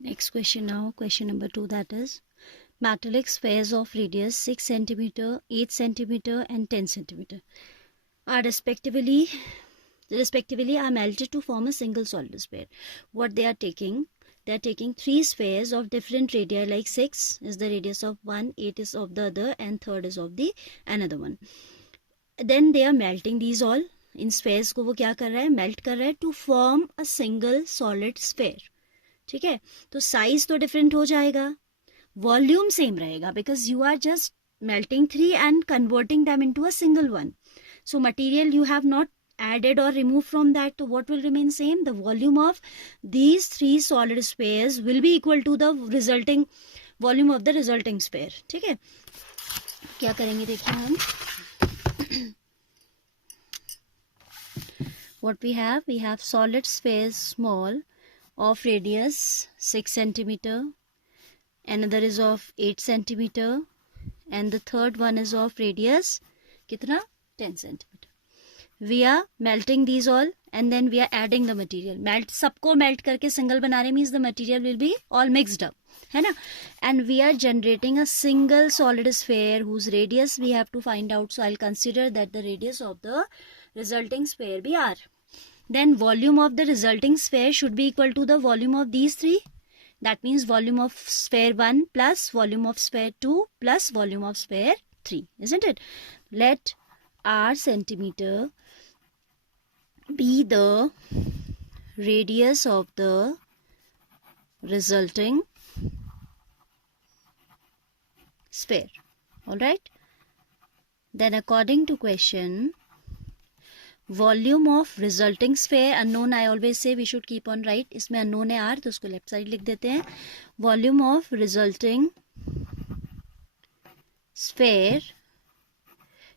Next question now, question number 2, that is metallic spheres of radius 6 centimeter, 8 centimeter and 10 centimeter are respectively are melted to form a single solid sphere. What they are taking three spheres of different radii, like 6 is the radius of one, 8 is of the other and third is of the another one. Then they are melting these all. In spheres को वो क्या कर रहा है, melt कर रहा है to form a single solid sphere. ठीक है, तो साइज तो डिफरेंट हो जाएगा, वॉल्यूम सेम रहेगा, because you are just melting three and converting them into a single one. So material you have not added or removed from that, so what will remain same? The volume of these three solid spheres will be equal to the resulting volume of the resulting sphere. ठीक है, क्या करेंगे देखिए हम. What we have solid spheres small of radius 6 centimeter, another is of 8 centimeter and the third one is of radius कितना 10 centimeter. We are melting these all and then we are adding the material. Melt सबको melt करके single बना रहे means the material will be all mixed up, है ना. And we are generating a single solid sphere whose radius we have to find out. So I'll consider that the radius of the resulting sphere be r. Then volume of the resulting sphere should be equal to the volume of these three. That means volume of sphere 1 plus volume of sphere 2 plus volume of sphere 3, isn't it? Let r centimeter be the radius of the resulting sphere. Alright? Then according to question, volume of resulting sphere unknown, I always say we should keep on right. इसमें unknown है r, तो उसको left side लिख देते हैं. Volume of resulting sphere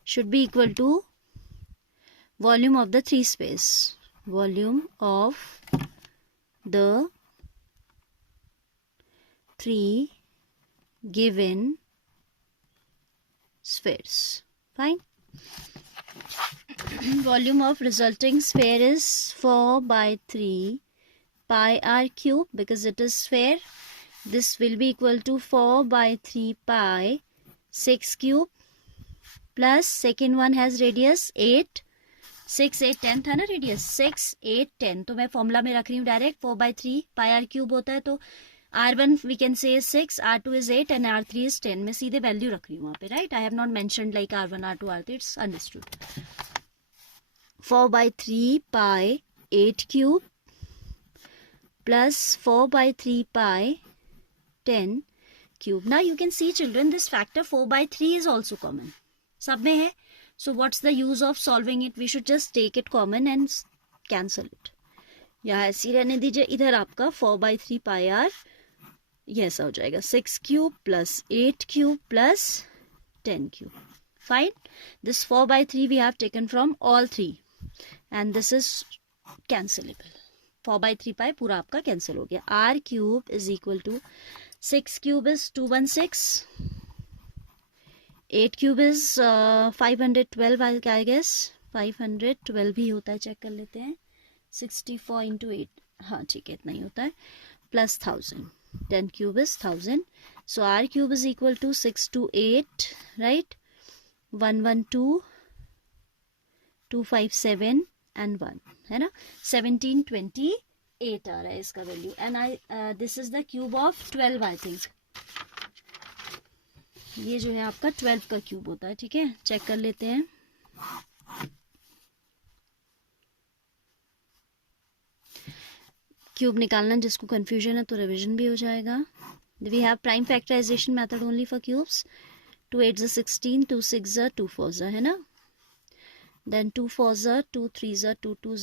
should be equal to volume of the three spheres. Volume of the three given spheres. Fine. Volume of resulting sphere is 4 by 3 pi r cube, because it is sphere. This will be equal to 4 by 3 pi 6 cube plus second one has radius 8. 6, 8, 10 था ना radius, 6, 8, 10. तो मैं formula में रख रही हूँ direct. 4 by 3 pi r cube होता है, तो r1 we can say is 6, r2 is 8 and r3 is 10. मैं सीधे वैल्यू रख रही हूँ वहाँ पे, right. I have not mentioned like r1, r2, r3. It's understood. 4 by 3 pi 8 cube plus 4 by 3 pi 10 cube. Now you can see children, this factor 4 by 3 is also common. सब में है. So what's the use of solving it? We should just take it common and cancel it. यहाँ ऐसी रहने दीजिए. इधर आपका 4 by 3 pi r ये ऐसा हो जाएगा 6 cube plus 8 cube plus 10 cube. Fine. This 4 by 3 we have taken from all three. And this is cancelable. 4 by 3 pi पूरा आपका cancel हो गया. r cube is equal to 6 cube is 216, 8 cube is 512 I guess. 512 ही होता है, check कर लेते हैं. 64 into 8, हाँ ठीक है इतना ही होता है, plus 1000. 10 cube is 1000. So r cube is equal to 628, right? 112, 257 and 1, है ना. 1728 आ रहा है इसका value. And I this is the cube of 12 I think. ये जो है आपका 12 का क्यूब होता है. ठीक है, चेक कर लेते हैं. क्यूब निकालना जिसको कंफ्यूजन है तो रिवीजन भी हो जाएगा. We have prime factorization method only for cubes. 2 8 16, 2 6 2 4 है ना. Then 2 4 2 3 2 2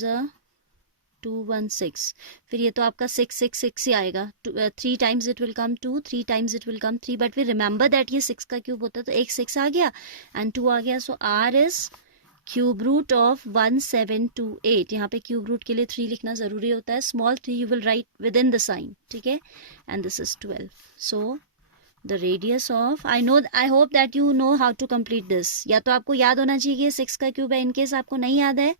2 1 6. फिर ये तो आपका 6 6 6 ही आएगा. 3 times it will come 2, 3 times it will come 3. But we remember that ये 6 का क्यूब होता है, तो एक 6 आ गया and 2 आ गया. So r is cube root of 1728. यहाँ पे क्यूब रूट के लिए 3 लिखना ज़रूरी होता है. Small 3 you will write within the sign. ठीक है. And this is 12. So the radius of, I hope that you know how to complete this. या तो आपको याद होना चाहिए 6 का क्यूब है. इन केस आपको नहीं याद है,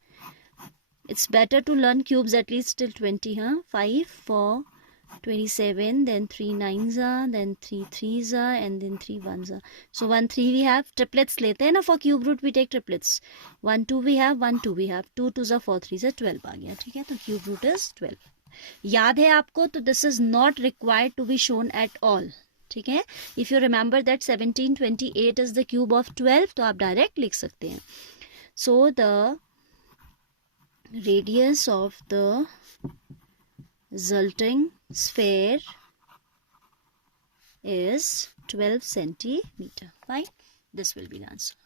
it's better to learn cubes at least till 20. हाँ, 5 4 27, then 3 9s are, then 3 3s are, and then 3 1s are. So 1 3 we have, triplets लेते हैं ना, for cube root we take triplets. 1 2 we have, 1 2 we have, 2 2s are 4 3s are 12 आ गया. ठीक है, तो cube root is 12. याद है आपको, तो this is not required to be shown at all. ठीक है, if you remember that 1728 is the cube of 12, तो आप डायरेक्ट लिख सकते हैं. So the radius of the resulting sphere is 12 centimeter. Fine, this will be the answer.